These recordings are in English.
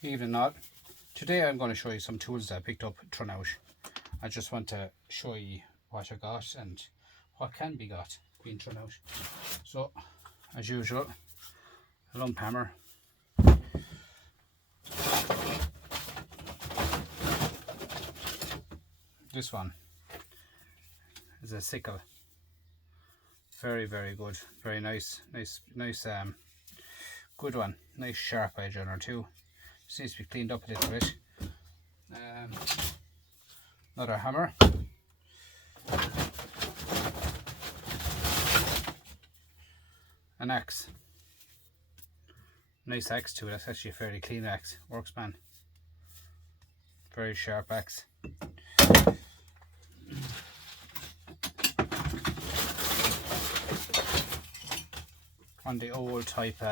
Evening all. Today I'm going to show you some tools that I picked up thrown out. I just want to show you what I got and what can be got being thrown out. So, as usual, a lump hammer. This one is a sickle. Very, very good. Very nice, good one. Nice sharp edge on her too. Just needs to be cleaned up a little bit. Another hammer. An axe. Nice axe too. That's actually a fairly clean axe. Worksman. Very sharp axe. On the old type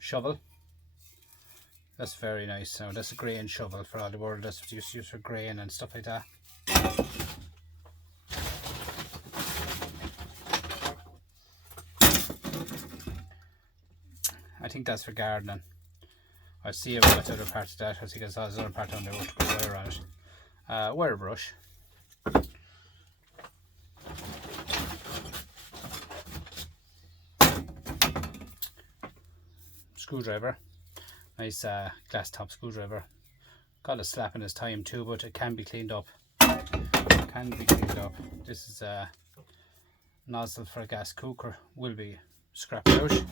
shovel. That's very nice. Now that's a graying shovel for all the world. That's just used for graying and stuff like that. I think that's for gardening. I see it with the other part of that. I think there's other part on there with wire on it. Wire brush. Screwdriver. Nice glass top screwdriver. Got a slap in his time too, but it can be cleaned up. This is a nozzle for a gas cooker. Will be scrapped out.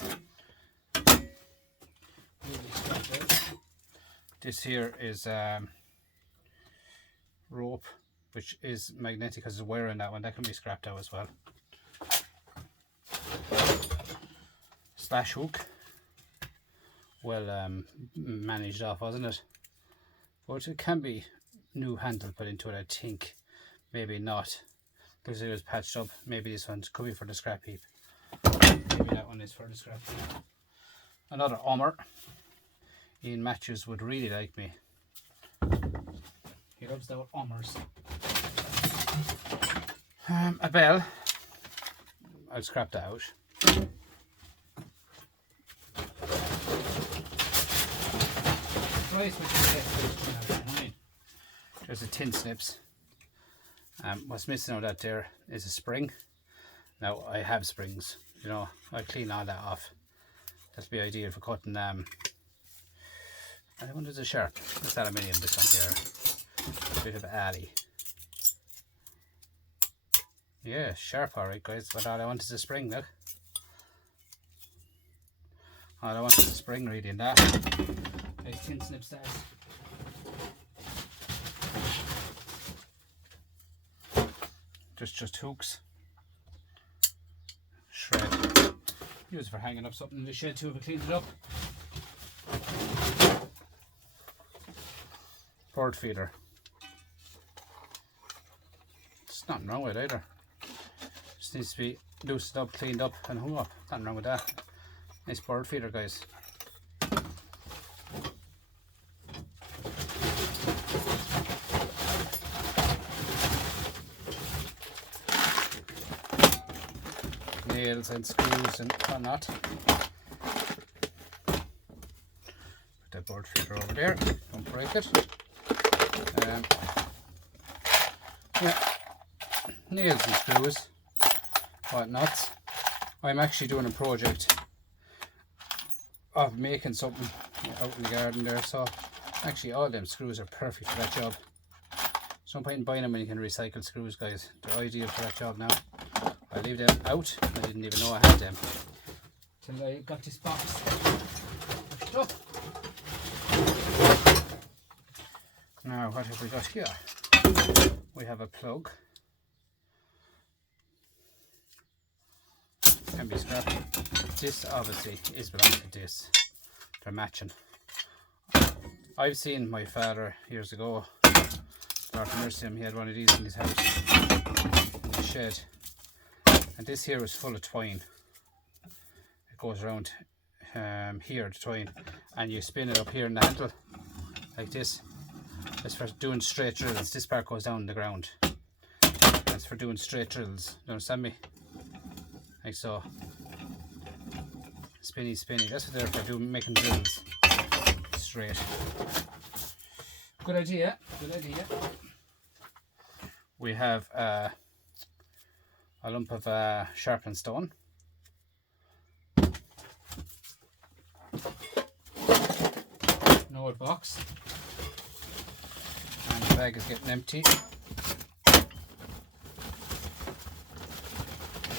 This here is rope, which is magnetic because there's wire in that one. That can be scrapped out as well. Slash hook. Well managed off, wasn't it? But it can be new handle put into it, I think. Maybe not, because it was patched up. Maybe this one could be for the scrap heap. Maybe that one is for the scrap heap. Another hammer. Ian Matthews would really like me. He loves the hammers. A bell. I'll scrap that out. There's a tin snips. What's missing out that there is a spring. Now I have springs, you know, I clean all that off. That'll be ideal for cutting I wonder, there's a sharp. It's aluminium, this one here. Bit of alley. Yeah, sharp, alright guys, but all I want is a spring, look. All I want is a spring really in that. Nice tin snips there. Just hooks. Shred. Use it for hanging up something in the shed too if I cleaned it up. Bird feeder. There's nothing wrong with it either. Just needs to be loosened up, cleaned up and hung up. Nothing wrong with that. Nice bird feeder, guys. Nails and screws and whatnot. Put that bird feeder over there, don't break it. Yeah, nails and screws, whatnot. I'm actually doing a project of making something out in the garden there, so actually all them screws are perfect for that job. So no point in buying them when you can recycle screws, guys. They're ideal for that job now. I leave them out. I didn't even know I had them till I got this box. Oh. Now what have we got here? We have a plug. Can be scrapped. This obviously is belonging to this. They're matching. I've seen my father years ago, Dr. Mercium, he had one of these in his house, in the shed. And this here is full of twine. It goes around here, the twine, and you spin it up here in the handle, like this. It's for doing straight drills. This part goes down the ground. That's for doing straight drills. You understand me? Like so. Spinny, spinny. That's what they're for, doing, making drills. straight. Good idea, good idea. We have a lump of sharpened stone. Node box. And the bag is getting empty. I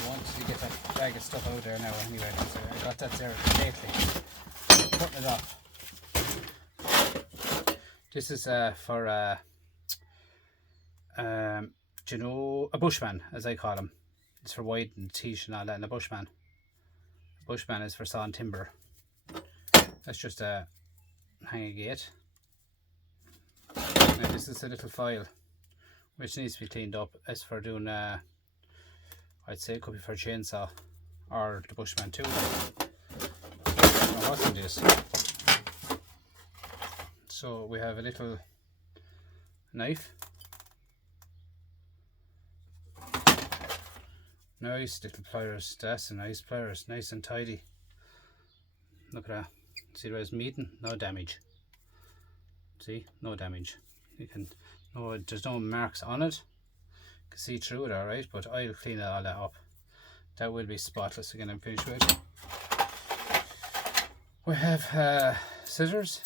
want to get that bag of stuff out there now anyway, so I got that there lately. Putting it off. This is for do you know, a bushman, as I call him. It's for widening the teeth and all that, and a bushman. A bushman is for sawing timber. That's just a hanging gate. Now this is a little file which needs to be cleaned up. As for doing I'd say it could be for a chainsaw or the bushman too. Now what's in this? So we have a little knife. Nice little pliers. That's a nice pliers, nice and tidy. Look at that. See there's meeting, no damage. See, no damage. You can, no, there's no marks on it. You can see through it, alright, but I'll clean all that up. That will be spotless again. I'm finished with it. We have scissors.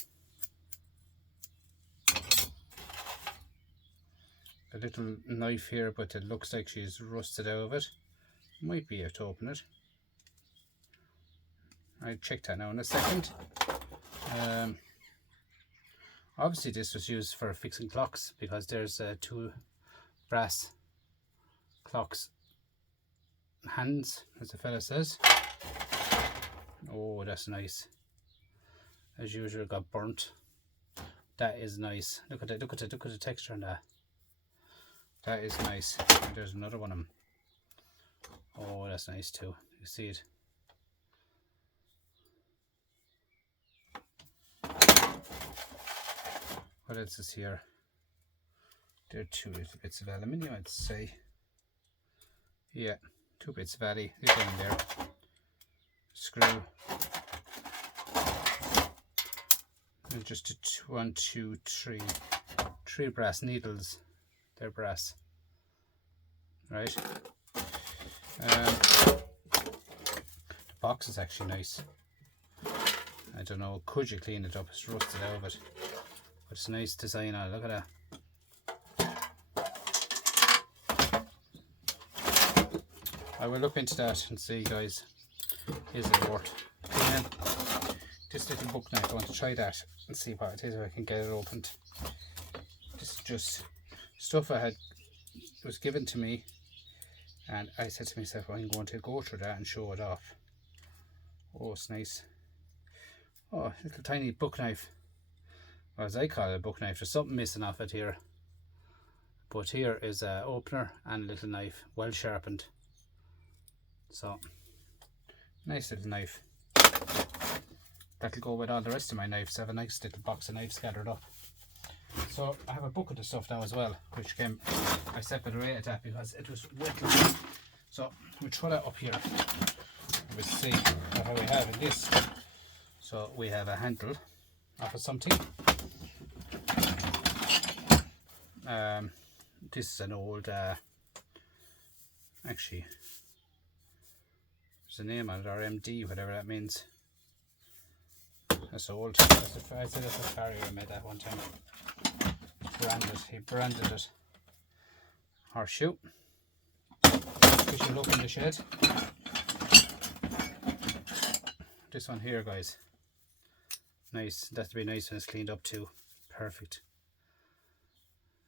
A little knife here, but it looks like she's rusted out of it. Might be able to open it. I'll check that now in a second. Obviously this was used for fixing clocks, because there's two brass clocks hands, as the fella says. Oh, that's nice. As usual, got burnt. That is nice. Look at it, look at it, look at the texture on that. That is nice. And there's another one of them. Oh, that's nice too. You see it. What else is here? There are two little bits of aluminium, I'd say. Yeah, 2 bits of alli. These are in there. Screw. And just 1, 2, 3. 3 brass needles. They're brass. Right. The box is actually nice. I don't know, could you clean it up? It's rusted out of it. But it's a nice design on it. Look at that. I will look into that and see, guys, is it worth cleaning? This little book knife, I want to try that and see what it is, if I can get it opened. This is just stuff was given to me, and I said to myself, I'm going to go through that and show it off. Oh, it's nice. Oh, little tiny book knife. Or as I call it, a book knife. There's something missing off it here. But here is an opener and a little knife, well sharpened. So, nice little knife. That'll go with all the rest of my knives. I have a nice little box of knives gathered up. So I have a bucket of stuff now as well, which I separated that because it was wet. So we throw that up here. We'll see how we have in this. So we have a handle of something. This is an old, actually, there's a name on it, or MD, whatever that means. That's old. I said that's a farrier made that one time. He branded it. Horseshoe. We should look in the shed. This one here, guys. Nice. That'd be nice when it's cleaned up too. Perfect.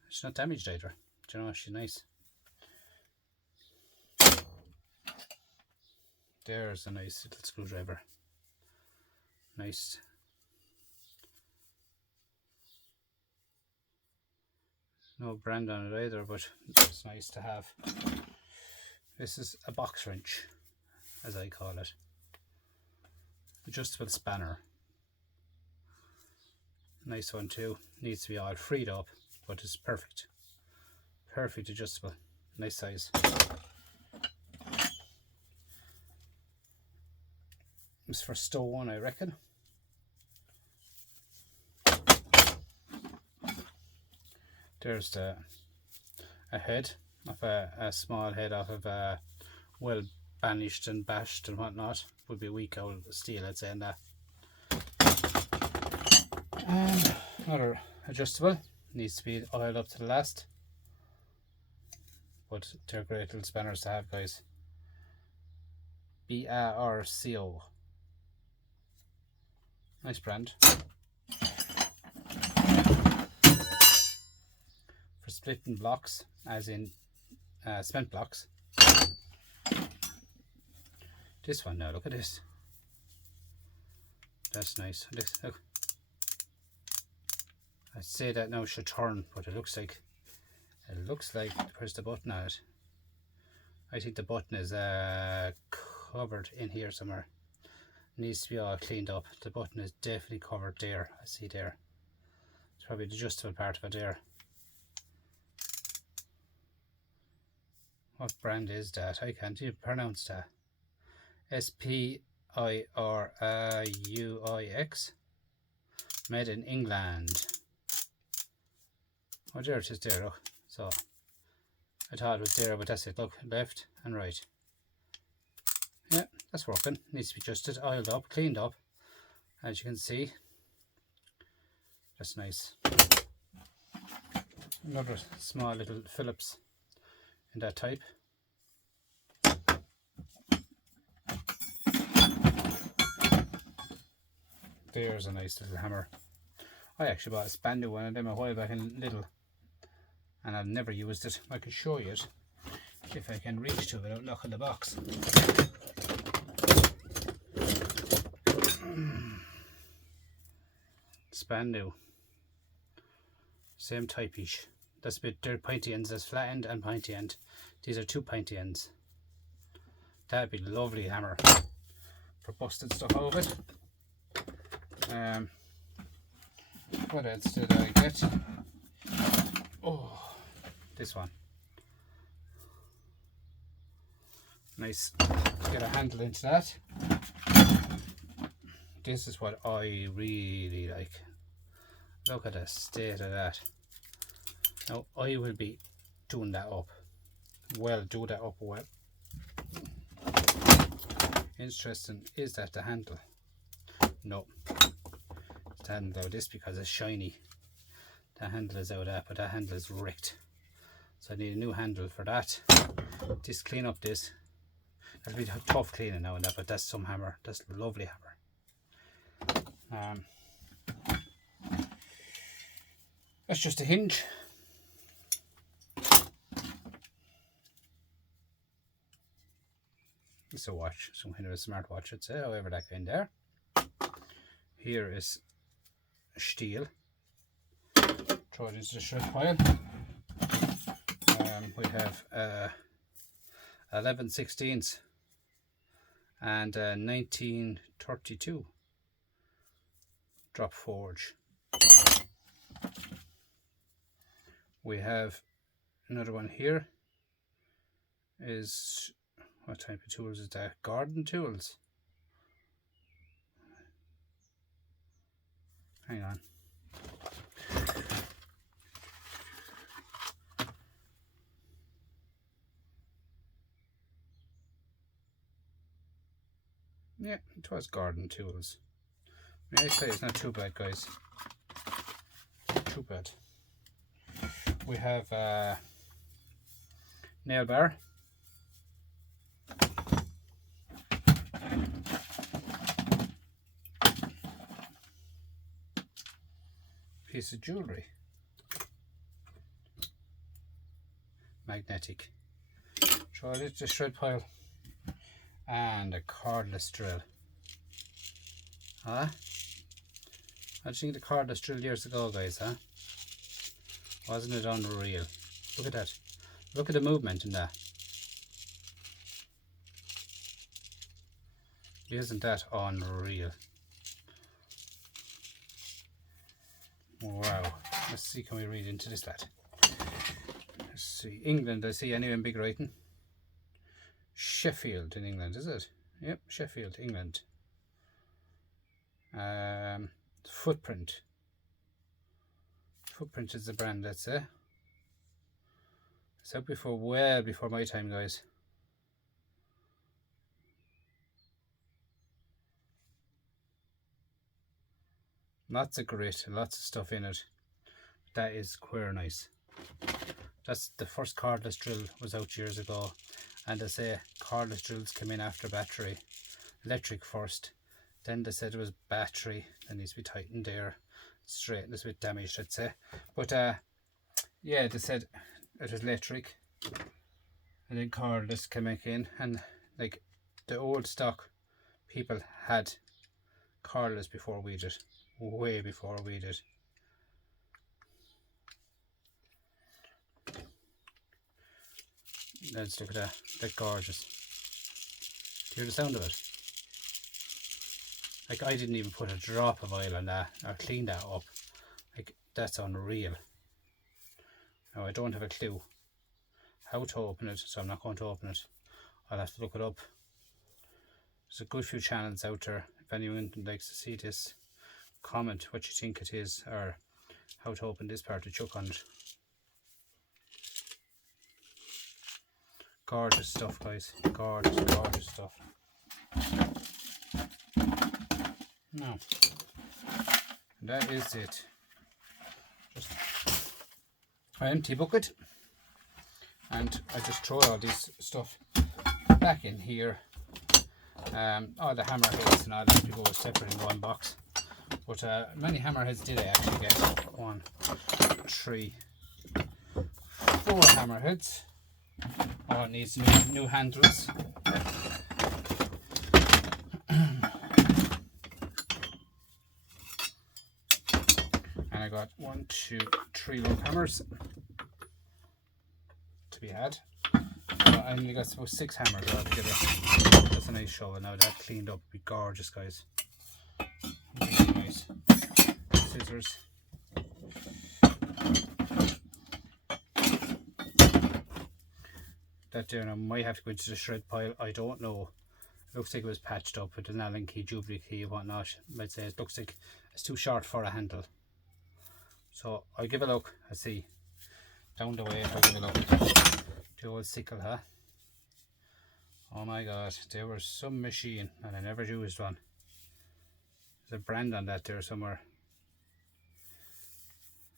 It's not damaged either. Do you know, she's nice. There's a nice little screwdriver. Nice. No brand on it either, but it's nice to have. This is a box wrench, as I call it. Adjustable spanner. Nice one too. Needs to be all freed up, but it's perfect. Perfect adjustable. Nice size. It's for stone, I reckon. There's a head of a small head out of well banished and bashed and whatnot. Would be weak old steel, I'd say, in that. And another adjustable, needs to be oiled up to the last, but they're great little spanners to have, guys. BARCO, nice brand. For splitting blocks, as in cement blocks. This one now, look at this. That's nice. Look. I'd say that now should turn, but it looks like press the button on it. I think the button is covered in here somewhere. Needs to be all cleaned up. The button is definitely covered there. I see there. It's probably the adjustable part of it there. What brand is that? I can't even pronounce that. SPIRUIX. Made in England. Oh, there it is there, look. So, I thought it was there, but that's it. Look, left and right. Yeah, that's working. Needs to be adjusted, oiled up, cleaned up. As you can see. That's nice. Another small little Phillips in that type. There's a nice little hammer. I actually bought a Spandau one of them a while back in Lidl, and I've never used it. I can show you it if I can reach to it without locking the box. Spandau, same type-ish. That's a bit, they're pointy ends. There's flat end and pointy end. These are two pointy ends. That'd be a lovely hammer for busted stuff out of it. What else did I get? Oh, this one. Nice. Get a handle into that. This is what I really like. Look at the state of that. Now I will be doing that up. Well, do that up well. Interesting, is that the handle? No. The handle out of this because it's shiny. The handle is out of that, but that handle is wrecked. So I need a new handle for that. Just clean up this. That'll be tough cleaning now and that, but that's some hammer. That's a lovely hammer. That's just a hinge. It's a watch, some kind of a smartwatch, I'd say, however that came there. Here is steel. Throw it into the shred pile. We have 11/16 and 1932 drop forge. We have another one here. Is what type of tools is that? Garden tools. Hang on. Yeah, it was garden tools. May I say it's not too bad, guys. Not too bad. We have a nail bar. Piece of jewelry. Magnetic. Throw it into the shred pile. And a cordless drill. Huh? I think the cordless drill years ago, guys, huh? Wasn't it unreal? Look at that. Look at the movement in that. Isn't that unreal? Wow. Let's see, can we read into this, lad? Let's see. England, I see anyway in big writing. Sheffield in England, is it? Yep, Sheffield, England. Footprint. Footprint is the brand, let's say. It's out before, well before my time, guys. Lots of grit, lots of stuff in it. That is queer nice. That's the first cordless drill was out years ago, and they say cordless drills came in after battery, electric first. Then they said it was battery that needs to be tightened there, straight. It's a bit damaged, I'd say. But yeah, they said it was electric, and then cordless came back in, and like the old stock people had cordless before we did, way before we did. Let's look at that. They're gorgeous. Do you hear the sound of it? Like, I didn't even put a drop of oil on that or clean that up. Like, that's unreal. Now, I don't have a clue how to open it, so I'm not going to open it. I'll have to look it up. There's a good few channels out there. If anyone likes to see this, comment what you think it is or how to open this part to chuck on it. Gorgeous stuff, guys. Gorgeous, gorgeous stuff. Now, that is it. Just an empty bucket, and I just throw all this stuff back in here. All the hammerheads and all that to go separate in one box. But many hammerheads did I actually get. 1, 3, 4 hammerheads. Oh, it needs new handles. And I got 1, 2, 3 lump hammers to be had. I only got about 6 hammers altogether. That's a nice shovel. Now that cleaned up, be gorgeous, guys. Really nice. Scissors. That there now might have to go into the shred pile. I don't know. It looks like it was patched up with an Allen key, Jubilee key, and whatnot. I'd say it looks like it's too short for a handle. So I'll give a look. I'll see. Down the way, if I give a look. The old sickle, huh? Oh my god, there was some machine and I never used one. There's a brand on that there somewhere.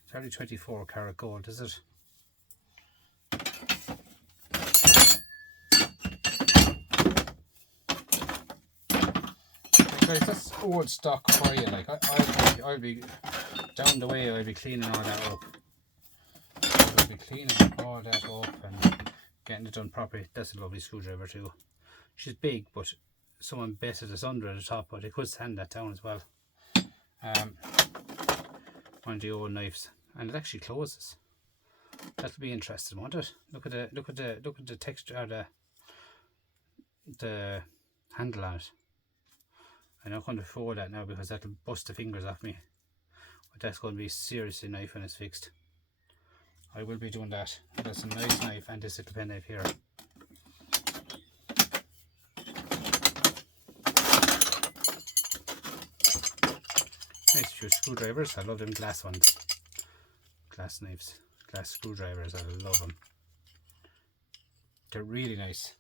It's only 24 karat gold, is it? Guys, that's old stock for you. Like I'll be down the way. I'll be cleaning all that up. I'll be cleaning all that up and getting it done properly. That's a lovely screwdriver too. She's big, but someone betted us under at the top, but they could sand that down as well. One of the old knives, and it actually closes. That'll be interesting, won't it? Look at the texture, or the handle on it. I'm not going to fold that now because that'll bust the fingers off me. But that's going to be seriously knife when it's fixed. I will be doing that. That's a nice knife, and this little pen knife here. Nice few screwdrivers. I love them glass ones. Glass knives. Glass screwdrivers. I love them. They're really nice.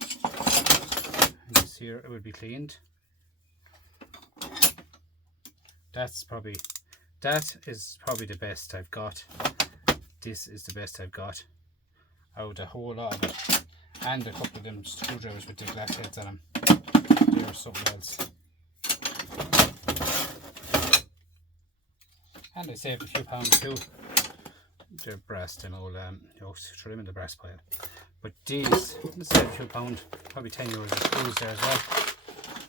And this here, it will be cleaned. That is probably the best I've got. This is the best I've got out of a whole lot of it. And a couple of them screwdrivers with the glass heads on them. They're something else. And I saved a few pounds too. They're brass, them old throw them in the brass pile. But these, let's save a few pounds, probably 10 euros of screws there as well.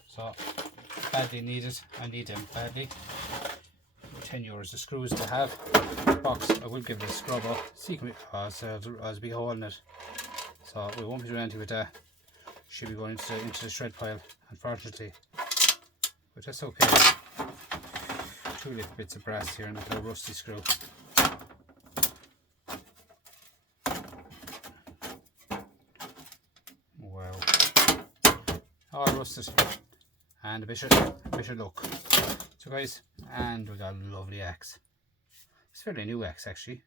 So badly needed. I need them badly. 10 euros of screws to have. Box, I will give it a scrub up. See, there's a big hole in it. So we won't be doing anything with that. Should be going into the shred pile, unfortunately. But that's okay. 2 little bits of brass here and a little rusty screw. Wow. All rusted. And a bit of luck. So guys, and we got a lovely axe. It's a fairly new axe actually.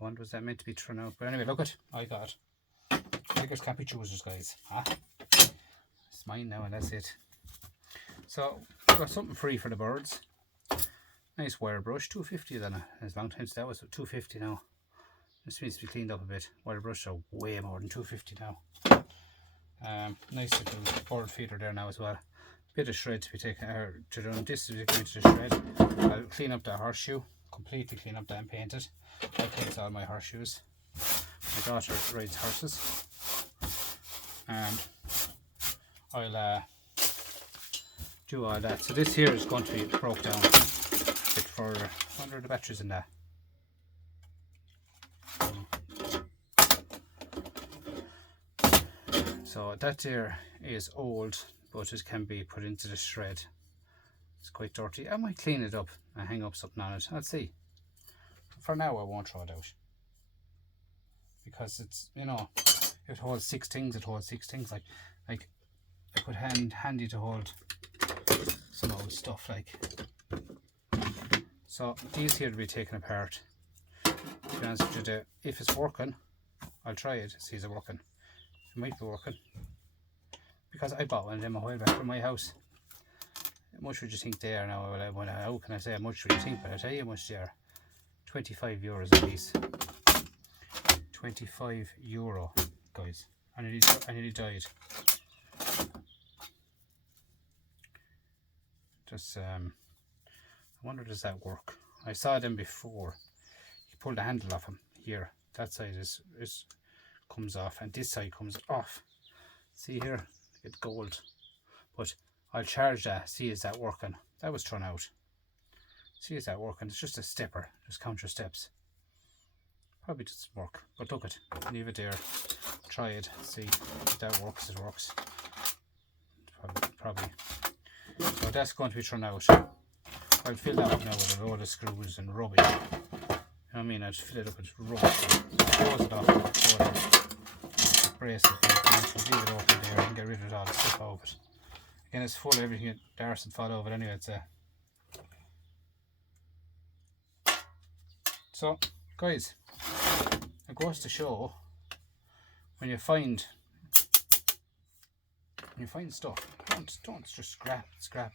I wonder was that meant to be thrown out, but anyway, look it, I got it. Beggars can't be choosers, guys. It's mine now and that's it. So got something free for the birds. Nice wire brush, 250 then. As long time that was 250 now. This needs to be cleaned up a bit. Wire brush are way more than 250 now. Nice little bird feeder there now as well. Bit of shred to be taken to run. This is going to the shred. I'll clean up that horseshoe, completely clean up that and paint it. I paint all my horseshoes. My daughter rides horses, and I'll do all that. So this here is going to be broke down a bit for. I wonder if the batteries in that. So that there is old, but it can be put into the shred. It's quite dirty. I might clean it up and hang up something on it. I'll see. For now, I won't throw it out because it's, you know, it holds 6 things. It holds 6 things. Like I put handy to hold some old stuff like. So these here to be taken apart. To be honest with you, if it's working, I'll try it. See, is it working? It might be working because I bought one of them a while back from my house. How much would you think they are now? How can I say how much would you think? But I'll tell you how much they are. 25 euros a piece. 25 euro, guys. I nearly died. Just I wonder does that work? I saw them before. You pull the handle off them here. That side is comes off and this side comes off. See here, it's gold. But I'll charge that. See, is that working? That was thrown out. See, is that working? It's just a stepper. Just count your steps. Probably doesn't work, but look it. Leave it there. Try it. See if that works. It works. Probably. So that's going to be thrown out. I'll fill that up now with a load of screws and rubbish. You know what I mean? I'll fill it up with rubbish. Close it off. Brace it. Leave it open there and get rid of all the stuff out of it. Again, it's full of everything that Darcy fought over anyway, I'd say. So, guys, it goes to show when you find stuff, don't just scrap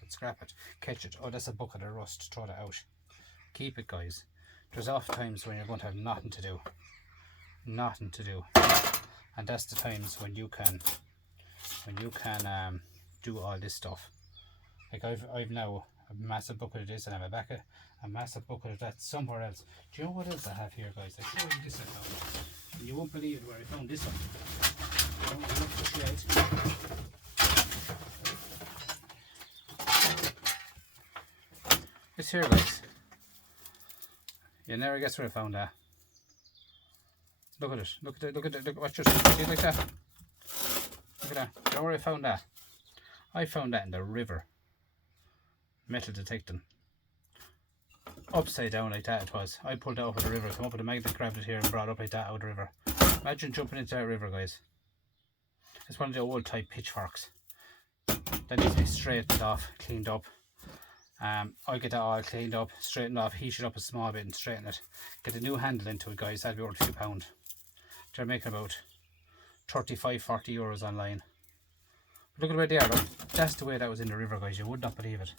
it, catch it. Oh, that's a bucket of rust, throw that out. Keep it, guys. There's often times when you're going to have nothing to do, and that's the times when you can do all this stuff. Like I've now a massive bucket of this and I have a massive bucket of that somewhere else. Do you know what else I have here, guys? I'll show you this I found. And you won't believe where I found this one. It's here, guys. You never guess where I found that. Look at it. Look at it. Watch yourself. See it like that? Look at that. Do you know where I found that? I found that in the river. Metal detecting. Upside down like that it was. I pulled it up in the river, come up with a magnet, grabbed it here and brought it up like that out of the river. Imagine jumping into that river, guys. It's one of the old type pitchforks. That needs to be straightened off, cleaned up. I'll get that all cleaned up, straightened off, heat it up a small bit and straighten it. Get a new handle into it, guys. That'll be worth a few pound. They're making about 35-40 euros online. Look at where they are. Look. That's the way that was in the river, guys. You would not believe it.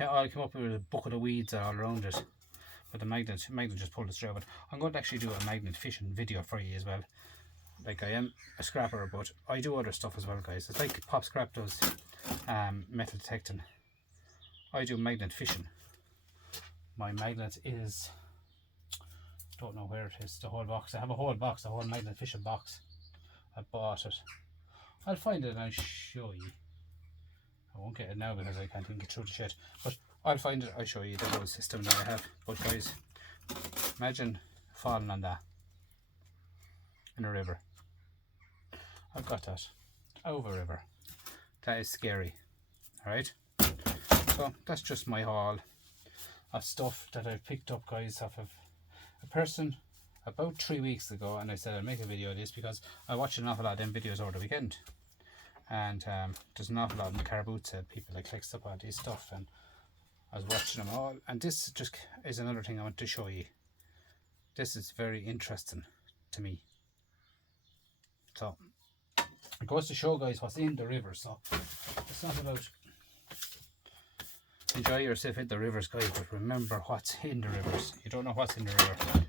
I came up with a bucket of weeds all around it. But the magnet just pulled it straight. But I'm going to actually do a magnet fishing video for you as well. Like, I am a scrapper, but I do other stuff as well, guys. It's like Pop Scrap does metal detecting. I do magnet fishing. My magnet is, don't know where it is, the whole box. I have a whole box, a whole magnet fishing box. I bought it. I'll find it and I'll show you. I won't get it now because I can't even get through the shed. But I'll find it, I'll show you the whole system that I have. But guys, imagine falling on that in a river. I've got that over a river. That is scary. Alright? So that's just my haul of stuff that I've picked up, guys, off of a person about 3 weeks ago, and I said I'd make a video of this because I watched an awful lot of them videos over the weekend, and there's an awful lot of car boots people that clicks up on this stuff, and I was watching them all, and this just is another thing I want to show you. this is very interesting to me. So it goes to show, guys, what's in the river. So it's not about enjoy yourself in the rivers, guys, but remember what's in the rivers. You don't know what's in the river.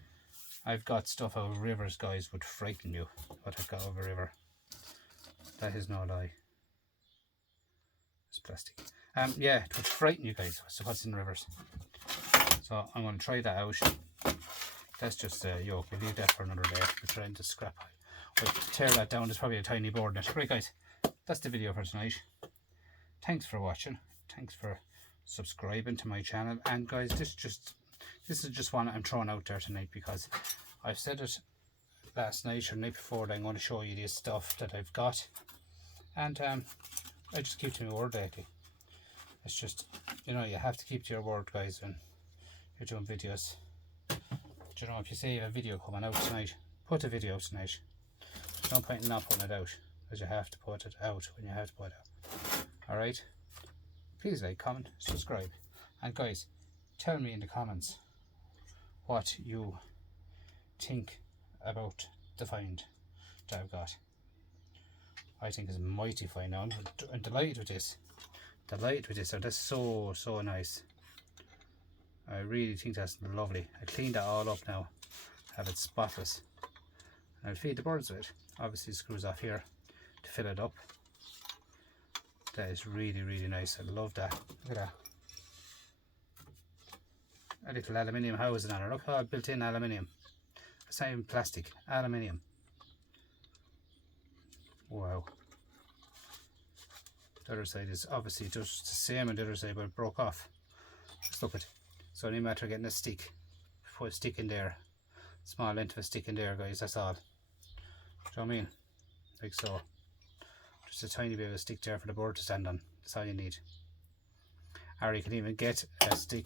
I've got stuff out of rivers, guys, would frighten you. What I've got out of a river. That is no lie. It's plastic. Yeah, it would frighten you, guys. What's in the rivers. So I'm going to try that out. That's just a yoke. We'll leave that for another day. We're trying to scrap. We'll tear that down. There's probably a tiny board in it. Right, guys, that's the video for tonight. Thanks for watching. Thanks for subscribing to my channel. And guys, this is just one I'm throwing out there tonight, because I've said it last night or the night before that I'm going to show you this stuff that I've got. And I just keep to my word lately. It's just, you know, you have to keep to your word, guys, when you're doing videos. You know, if you say you have a video coming out tonight, put a video out tonight. There's no point in not putting it out, because you have to put it out when you have to put it out. Alright? Please like, comment, subscribe. And guys, tell me in the comments what you think about the find that I've got. I think it's mighty fine now. I'm delighted with this. Delighted with this. So that's so nice. I really think that's lovely. I cleaned that all up now. Have it spotless. And I'll feed the birds with it. Obviously it screws off here to fill it up. That is really nice. I love that. Look at that. A little aluminium housing on it. Look how built in aluminium. It's not even plastic. Aluminium. Wow. The other side is obviously just the same on the other side, but it broke off. Just look at it. So only matter of getting a stick. Put a stick in there. Small length of a stick in there, guys. That's all. Do you know what I mean? Like so. Just a tiny bit of a stick there for the bird to stand on. That's all you need. Or you can even get a stick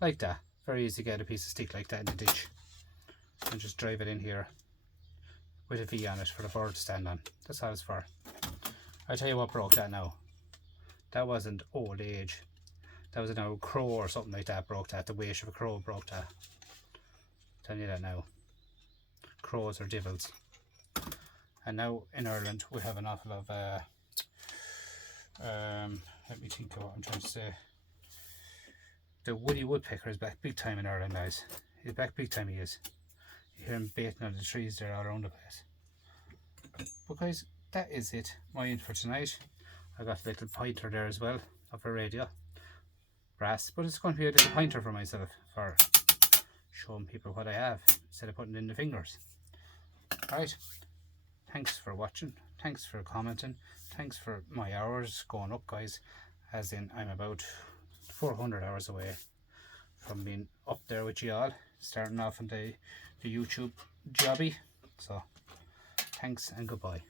like that. Very easy to get a piece of stick like that in the ditch. And just drive it in here with a V on it for the bird to stand on. That's all it's for. I tell you what broke that now. That wasn't old age. That was an old crow or something like that broke that. The wish of a crow broke that. I'm telling you that now. Crows are devils. And now in Ireland we have an awful lot of let me think of what I'm trying to say. The woody woodpecker is back big time in Ireland, guys. He's back big time, he is. You hear him baiting on the trees there all around the place. But guys, that is it. My in for tonight. I got a little pointer there as well of a radio. Brass, but it's going to be a little pointer for myself for showing people what I have instead of putting in the fingers. Alright, thanks for watching, thanks for commenting, thanks for my hours going up, guys, as in I'm about 400 hours away from being up there with you all, starting off in the YouTube jobby. So thanks and goodbye.